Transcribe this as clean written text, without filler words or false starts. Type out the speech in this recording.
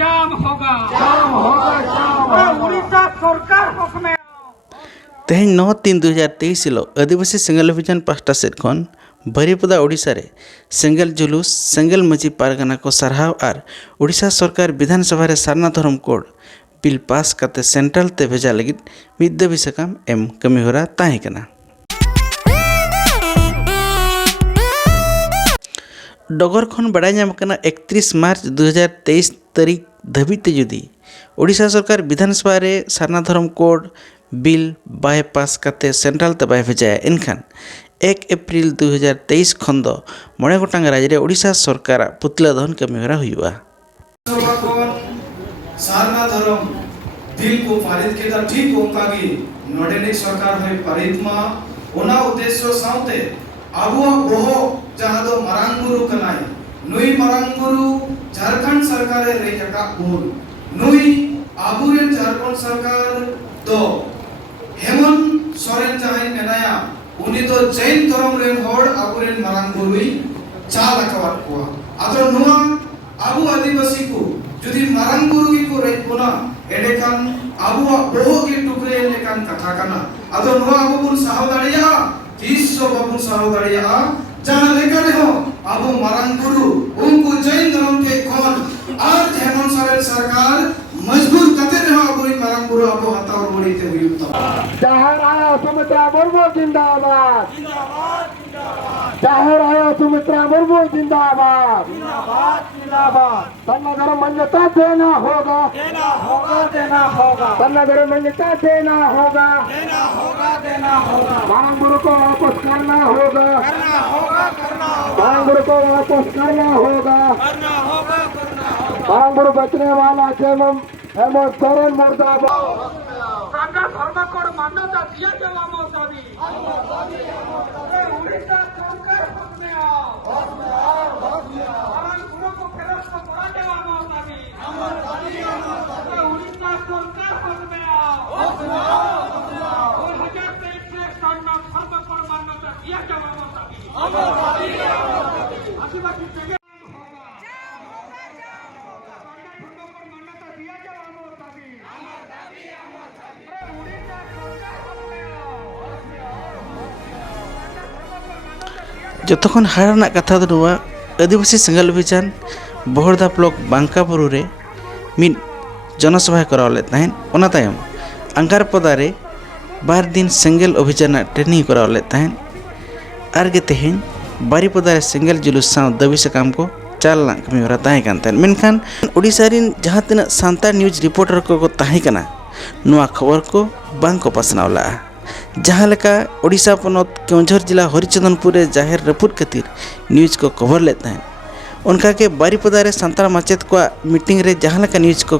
जाम होगा उड़ीसा सरकार हुक्म तेहन 9/3/2023 हिलोग आदिवासी सेंगल अभियान पास्टा सेट खन बारिपदा ओडिशा रे सेंगल जुलूस सेंगल मजी पारगाना को सारहाव और ओडिशा सरकार विधानसभा रे सारना धर्म कोड बिल पास करते सेंट्रल ते भेजा लगी मिद दाबी साकाम एम कमी होरा ताहे कना। डगर खन बड़ाई नाम कना 31 मार्च 2023 तारीख धाबीते जुदी ओडिशा सरकार विधानसभा रे सारना धर्म कोड बिल बाय पास करते सेंट्रल ते बाय भेजाया इनखान 1 एप्रिल 2023 खन दो मणे गोटांग राज्य रे ओडिशा सरकार पुतला दहन कमी होरा हुआ। सारना धर्म बिल को पारित केदा ठीक ओंकागी नोडेनिक सरकार है पारित मा ओना उद्देश्य साउते आबो बोहो जहां दो मरांगुरु कनाई नुई मरांगुरु झारखंड सरकार रे जका उन नुई आबुरे झारखंड सरकार तो हेमंत सोरेन जहां मेनाया उनी तो जैन धर्म रेन होड़ आबुरे मरांगुरुई चाल अकवात को आदो नुआ आबु आदिवासी को जुदी मरांगुरु की को रेपुना एडेकान आबुआ बोहो की टुकरे लेकान कथा कना आदो नुआ आबु बुन साहदाड़िया 300 बाबुन साहदाड़िया जहां लेकर हो आबु मरांगुरु उनको जैन धर्म के कौन आज हेमंत सोरेन सरकार मजबूर करते रहो आबु मरांगुरु आबु हता और बड़ीते हुई जाहिर आया सुमित्रा मुर्मू जिंदाबाद जिंदाबाद जिंदाबाद जाहिर आया सुमित्रा मुर्मू जिंदाबाद जिंदाबाद जिंदाबाद सन्ना धर्म मान्यता देना होगा सन्ना धर्म मान्यता देना होगा मरांगुरु को वापस करना होगा मरांगुरु को वापस करना होगा मरांगुरु बचने वाला हेमंत सोरेन मुर्दाबाद सारना धर्म कोड मान्यता दिया जावा दाबी उड़ीसा सरकार हुक्म आओ मरांगुरु को फेरस्त करा जावा दाबी उड़ीसा सरकार हुक्म आओ 2023 से सारना धर्म कोड मान्यता दिया जावा दाबी आदिवासी जतखन हारना कथा दो नुआ आदिवासी सेंगल अभियान बहरदा ब्लॉक बांकाबुरु रे मिद जनसभा करावले ताहेन ओना तायम अंगारपदा रे 12 दिन सेंगल अभियान ट्रेनिंग करावले ताहेन आर गे तेहेन बारिपदा रे सेंगल जुलूस साव दाबी साकाम को चालना कमी होरा ताहे कान ताहेन मेनखान ओडिसा रिन जहां तिना सांता न्यूज रिपोर्टर को ताहे कना नुआ खबर को बांग को पासनावला जहाँ लेका ओडिशा पनत केउझर जिला हरिचंदनपुर रे जाहिर रपुट खातिर न्यूज को कवर लेता है उनका के बारिपदा रे संताल माचेत को मीटिंग रे जहाँ लेका न्यूज को